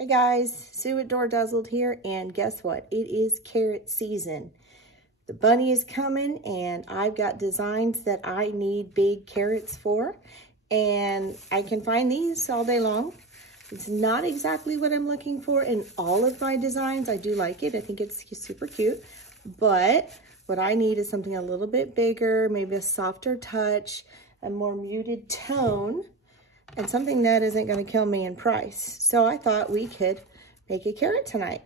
Hey guys, Sue at Door Dazzled here, and guess what? It is carrot season. The bunny is coming, and I've got designs that I need big carrots for, and I can find these all day long. It's not exactly what I'm looking for in all of my designs. I do like it. I think it's super cute, but what I need is something a little bit bigger, maybe a softer touch, a more muted tone, and something that isn't going to kill me in price. So I thought we could make a carrot tonight.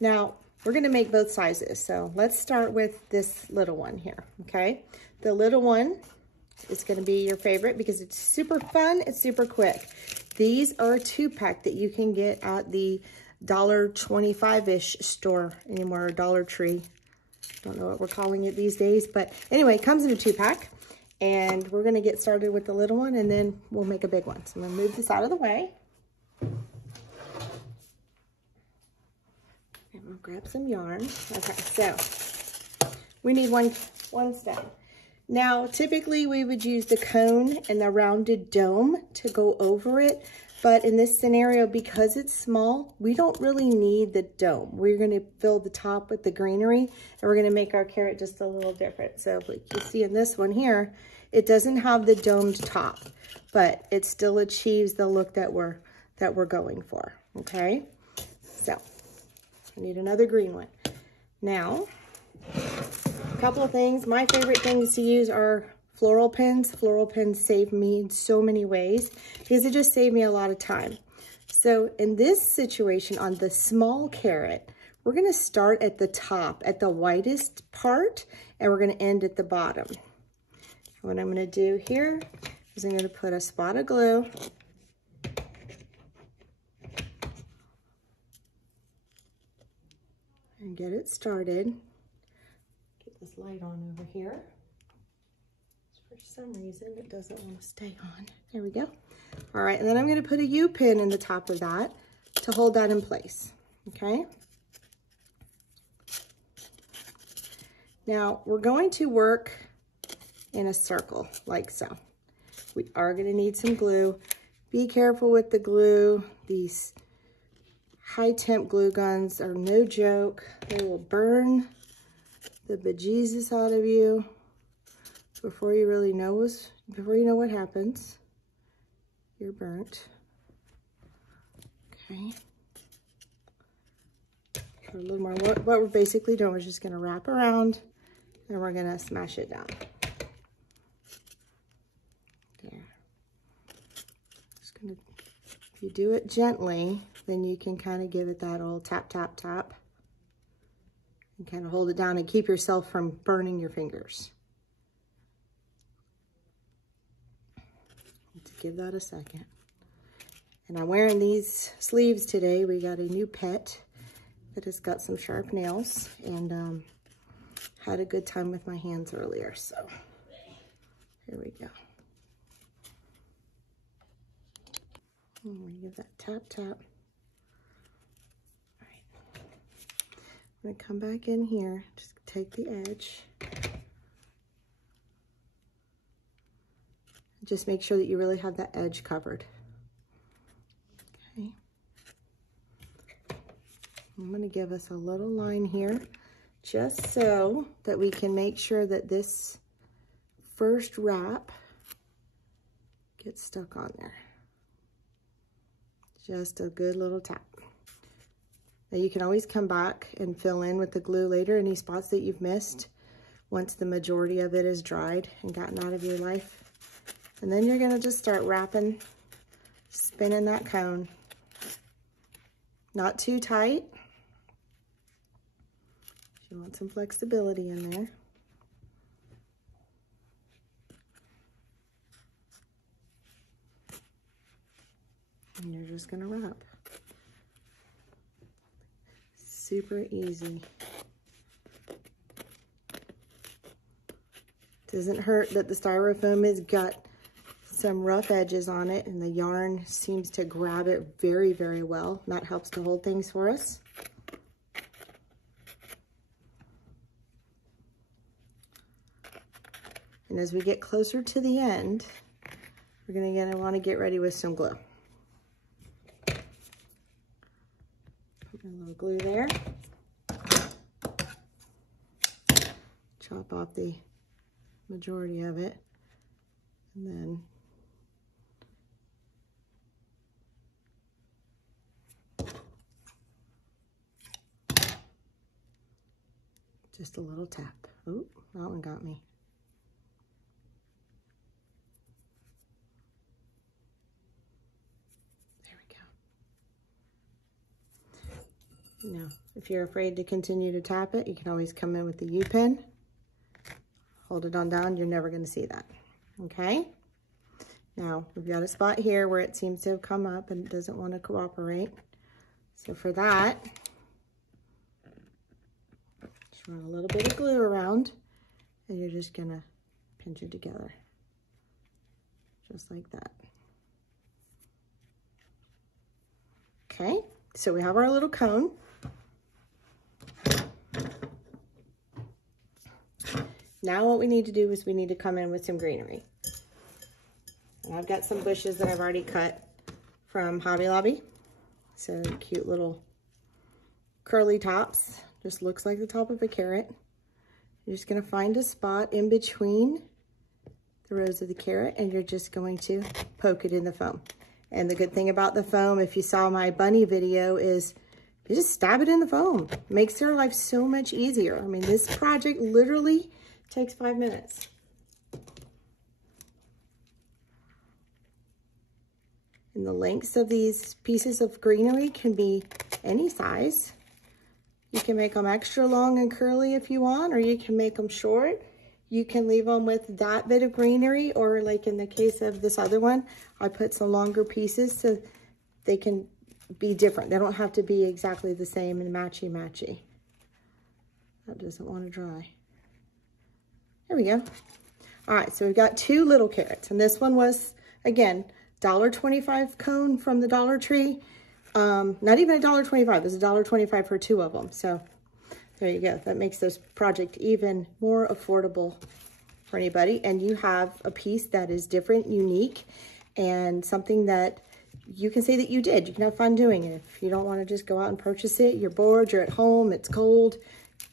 Now, we're going to make both sizes. So let's start with this little one here, okay? The little one is going to be your favorite because it's super fun, it's super quick. These are a 2-pack that you can get at the $1.25-ish store anymore, Dollar Tree. Don't know what we're calling it these days, but anyway, it comes in a 2-pack. And we're gonna get started with the little one, and then we'll make a big one. So I'm gonna move this out of the way. And we'll grab some yarn. Okay, so we need one stem. Now, typically we would use the cone and the rounded dome to go over it. But in this scenario, because it's small, we don't really need the dome. We're gonna fill the top with the greenery, and we're gonna make our carrot just a little different. So like you see in this one here, it doesn't have the domed top, but it still achieves the look that we're going for, okay? So I need another green one. Now, a couple of things. My favorite things to use are floral pins. Floral pins save me in so many ways because it just saved me a lot of time. So in this situation on the small carrot, we're gonna start at the top, at the widest part, and we're gonna end at the bottom. What I'm gonna do here is I'm gonna put a spot of glue and get it started. Get this light on over here. For some reason, it doesn't want to stay on. There we go. All right, and then I'm going to put a U-pin in the top of that to hold that in place, okay? Now, we're going to work in a circle, like so. We are going to need some glue. Be careful with the glue. These high-temp glue guns are no joke. They will burn the bejesus out of you before you really know what happens. You're burnt. Okay. For a little more, what we're basically doing is just gonna wrap around and we're gonna smash it down. There. Just gonna, if you do it gently, then you can kind of give it that old tap, tap, tap. And kind of hold it down and keep yourself from burning your fingers. Give that a second. And I'm wearing these sleeves today. We got a new pet that has got some sharp nails, and had a good time with my hands earlier. So here we go. I'm gonna give that tap, tap. All right. I'm gonna come back in here, just take the edge. Just make sure that you really have that edge covered. Okay. I'm going to give us a little line here just so that we can make sure that this first wrap gets stuck on there. Just a good little tap. Now you can always come back and fill in with the glue later any spots that you've missed once the majority of it is dried and gotten out of your life. And then you're gonna just start wrapping, spinning that cone. Not too tight. You want some flexibility in there. And you're just gonna wrap. Super easy. Doesn't hurt that the styrofoam has got some rough edges on it, and the yarn seems to grab it very, very well. And that helps to hold things for us. And as we get closer to the end, we're gonna want to get ready with some glue. A little glue there. Chop off the majority of it, and then just a little tap. Oh, that one got me. There we go. Now, if you're afraid to continue to tap it, you can always come in with the U-pin. Hold it on down, you're never going to see that. Okay? Now, we've got a spot here where it seems to have come up and it doesn't want to cooperate. So for that, just run a little bit of glue around and you're just going to pinch it together. Just like that. Okay, so we have our little cone. Now what we need to do is we need to come in with some greenery. And I've got some bushes that I've already cut from Hobby Lobby. So cute little curly tops. Just looks like the top of a carrot. You're just gonna find a spot in between the rows of the carrot and you're just going to poke it in the foam. And the good thing about the foam, if you saw my bunny video, is you just stab it in the foam. It makes their life so much easier. I mean, this project literally takes 5 minutes. And the lengths of these pieces of greenery can be any size. You can make them extra long and curly if you want, or you can make them short. You can leave them with that bit of greenery, or like in the case of this other one, I put some longer pieces so they can be different. They don't have to be exactly the same and matchy-matchy. That doesn't want to dry. There we go. All right, so we've got 2 little carrots, and this one was, again, $1.25 cone from the Dollar Tree. Not even $1.25, it was $1.25 for 2 of them. So there you go. That makes this project even more affordable for anybody. And you have a piece that is different, unique, and something that you can say that you did. You can have fun doing it. If you don't want to just go out and purchase it, you're bored, you're at home, it's cold,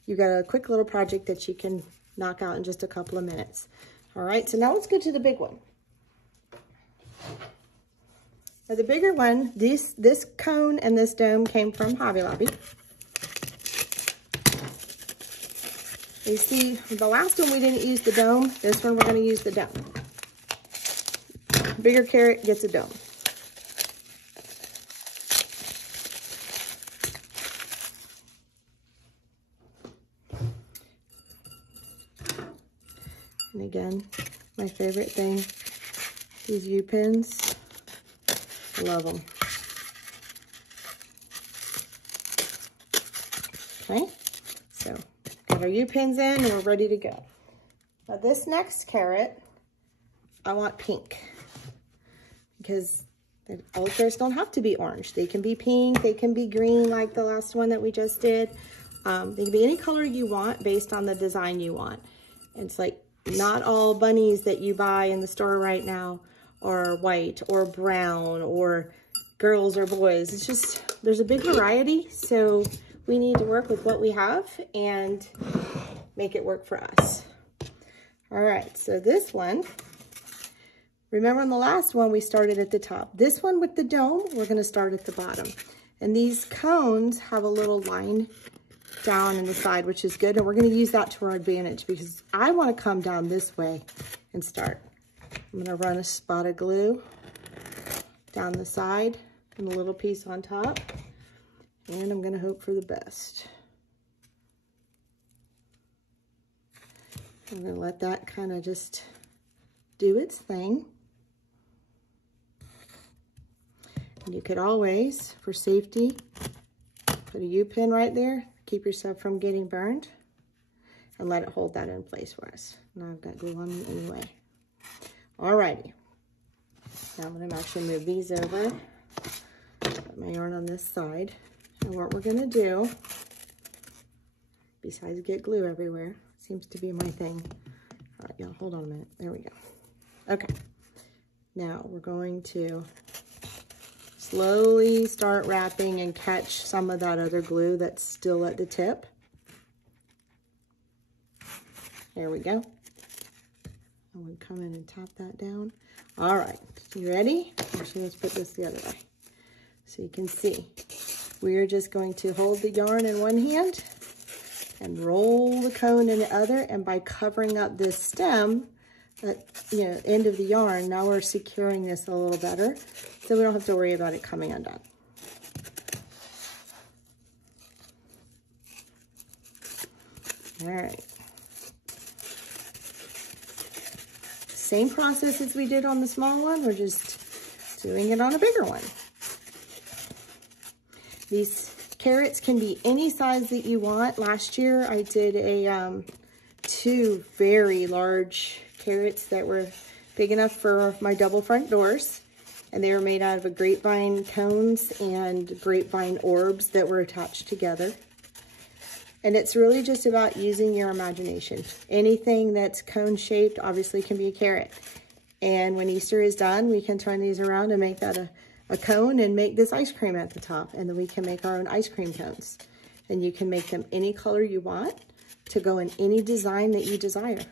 you got a quick little project that you can knock out in just a couple of minutes. All right, so now let's go to the big one. Now the bigger one, this cone and this dome came from Hobby Lobby. You see, the last one we didn't use the dome. This one we're going to use the dome. Bigger carrot gets a dome. And again, my favorite thing, these U-pins. Love them. Okay, so got our U-pins in and we're ready to go. Now this next carrot, I want pink because all the carrots don't have to be orange. They can be pink, they can be green like the last one that we just did. They can be any color you want based on the design you want. And it's like not all bunnies that you buy in the store right now or white or brown or girls or boys. It's just, there's a big variety. So we need to work with what we have and make it work for us. All right, so this one, remember on the last one, we started at the top. This one with the dome, we're gonna start at the bottom. And these cones have a little line down in the side, which is good. And we're gonna use that to our advantage because I wanna come down this way and start. I'm gonna run a spot of glue down the side and a little piece on top. And I'm gonna hope for the best. I'm gonna let that kind of just do its thing. And you could always, for safety, put a U-pin right there, keep yourself from getting burned, and let it hold that in place for us. Now I've got glue on me anyway. Alrighty. Now I'm gonna actually move these over. Put my yarn on this side. And what we're gonna do, besides get glue everywhere, seems to be my thing. All right, y'all, hold on a minute. There we go. Okay. Now we're going to slowly start wrapping and catch some of that other glue that's still at the tip. There we go. I would come in and tap that down. All right, you ready? Actually, let's put this the other way so you can see. We are just going to hold the yarn in one hand and roll the cone in the other, and by covering up this stem, at end of the yarn, now we're securing this a little better, so we don't have to worry about it coming undone. All right. Same process as we did on the small one, we're just doing it on a bigger one. These carrots can be any size that you want. Last year I did a 2 very large carrots that were big enough for my double front doors, and they were made out of grapevine cones and grapevine orbs that were attached together. And it's really just about using your imagination. Anything that's cone shaped obviously can be a carrot. And when Easter is done, we can turn these around and make that a cone and make this ice cream at the top. And then we can make our own ice cream cones. And you can make them any color you want to go in any design that you desire.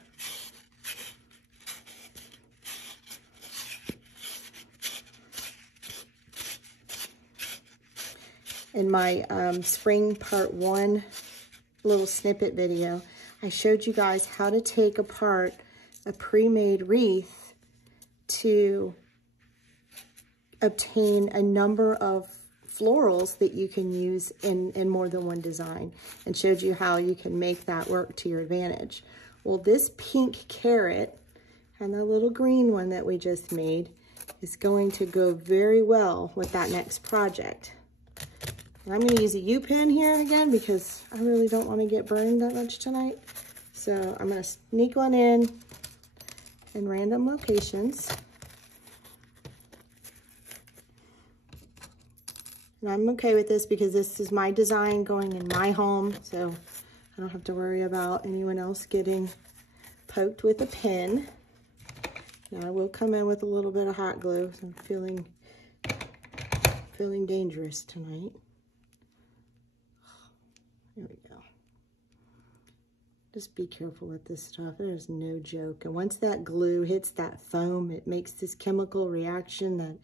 In my spring part 1 little snippet video, I showed you guys how to take apart a pre-made wreath to obtain a number of florals that you can use in more than one design, and showed you how you can make that work to your advantage. Well, this pink carrot and the little green one that we just made is going to go very well with that next project. And I'm going to use a U-pin here again because I really don't want to get burned that much tonight. So I'm going to sneak one in random locations. And I'm okay with this because this is my design going in my home, so I don't have to worry about anyone else getting poked with a pin. Now I will come in with a little bit of hot glue. I'm feeling dangerous tonight. There we go. Just be careful with this stuff. There's no joke. And once that glue hits that foam, it makes this chemical reaction that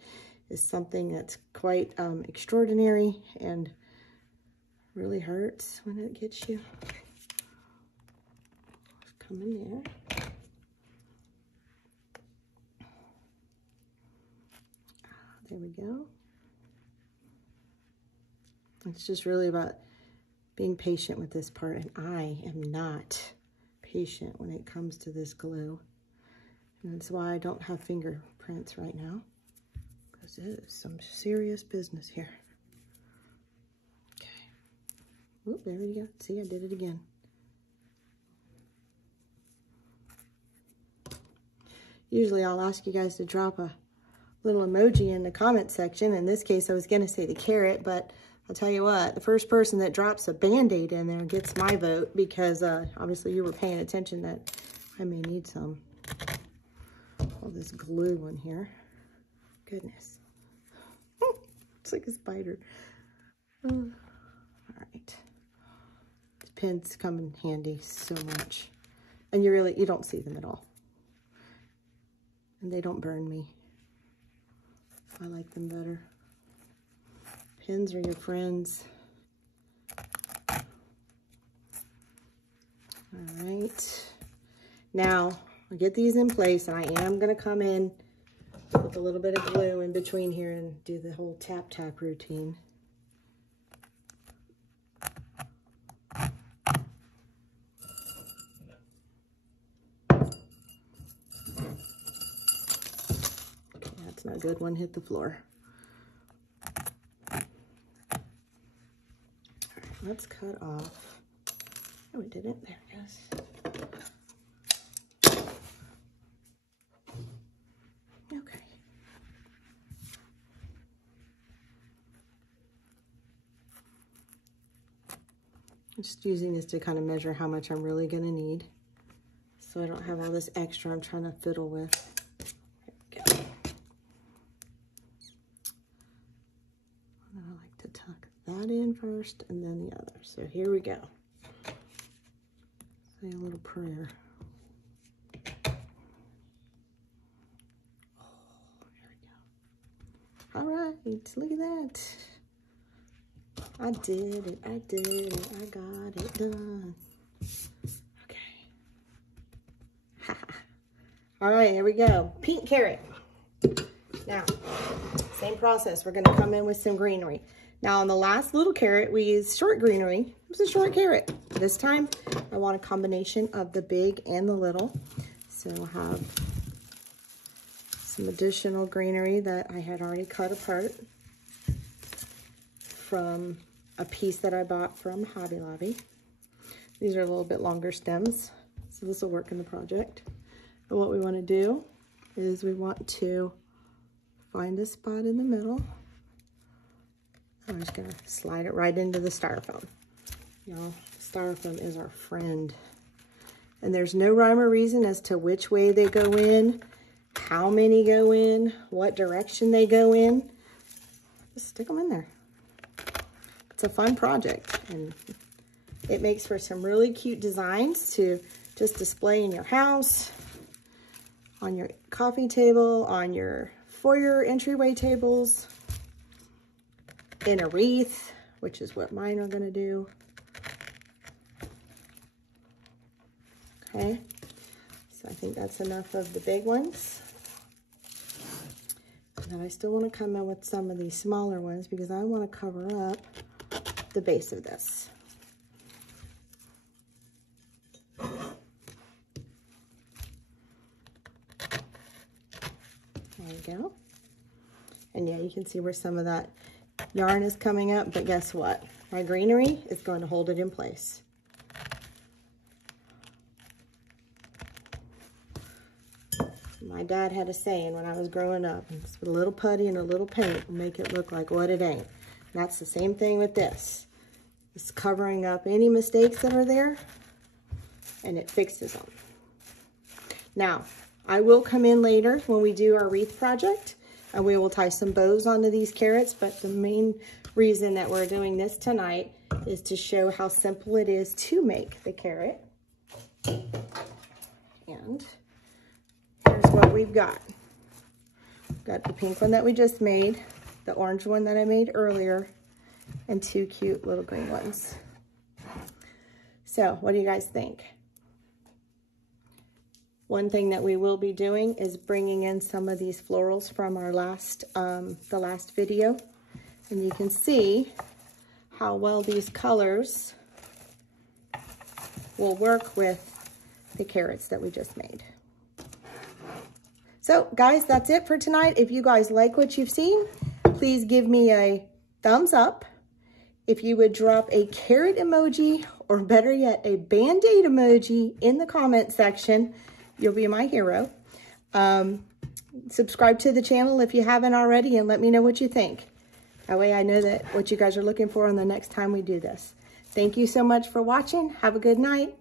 is something that's quite extraordinary and really hurts when it gets you. Come in there. There we go. It's just really about being patient with this part, and I am not patient when it comes to this glue. And that's why I don't have fingerprints right now, because it is some serious business here. Okay. Oop, there we go. See, I did it again. Usually I'll ask you guys to drop a little emoji in the comment section. In this case, I was going to say the carrot, but I'll tell you what, the first person that drops a Band-Aid in there gets my vote, because obviously you were paying attention that I may need some. All this glue in here. Goodness. It's like a spider. All right. These pins come in handy so much. And you don't see them at all. And they don't burn me. I like them better. Pins are your friends. All right. Now, I'll get these in place, and I am going to come in with a little bit of glue in between here and do the whole tap-tap routine. Okay, that's not good. One hit the floor. Let's cut off. Oh, we did it. There it goes. Okay. I'm just using this to kind of measure how much I'm really going to need, so I don't have all this extra I'm trying to fiddle with. There we go. tuck that in first and then the other. So here we go. Say a little prayer. Oh, there we go. All right, look at that. I did it, I did it, I got it done. Okay. All right, here we go. Pink carrot. Now, same process. We're going to come in with some greenery. Now, on the last little carrot, we used short greenery. It was a short carrot. This time, I want a combination of the big and the little. So I'll have some additional greenery that I had already cut apart from a piece that I bought from Hobby Lobby. These are a little bit longer stems, so this will work in the project. And what we want to do is we want to find a spot in the middle. I'm just gonna slide it right into the styrofoam. Y'all, styrofoam is our friend. And there's no rhyme or reason as to which way they go in, how many go in, what direction they go in. Just stick them in there. It's a fun project, and it makes for some really cute designs to just display in your house, on your coffee table, on your foyer entryway tables, in a wreath, which is what mine are going to do. Okay, so I think that's enough of the big ones. And then I still want to come in with some of these smaller ones because I want to cover up the base of this. There we go. And yeah, you can see where some of that yarn is coming up, but guess what? My greenery is going to hold it in place. My dad had a saying when I was growing up, it's with a little putty and a little paint will make it look like what it ain't. And that's the same thing with this. It's covering up any mistakes that are there, and it fixes them. Now, I will come in later when we do our wreath project, and we will tie some bows onto these carrots, but the main reason that we're doing this tonight is to show how simple it is to make the carrot. And here's what we've got. Got the pink one that we just made, the orange one that I made earlier, and two cute little green ones. So what do you guys think? One thing that we will be doing is bringing in some of these florals from our last, the last video. And you can see how well these colors will work with the carrots that we just made. So guys, that's it for tonight. If you guys like what you've seen, please give me a thumbs up. If you would drop a carrot emoji, or better yet, a Band-Aid emoji in the comment section, you'll be my hero. Subscribe to the channel if you haven't already, and let me know what you think. That way I know that what you guys are looking for on the next time we do this. Thank you so much for watching. Have a good night.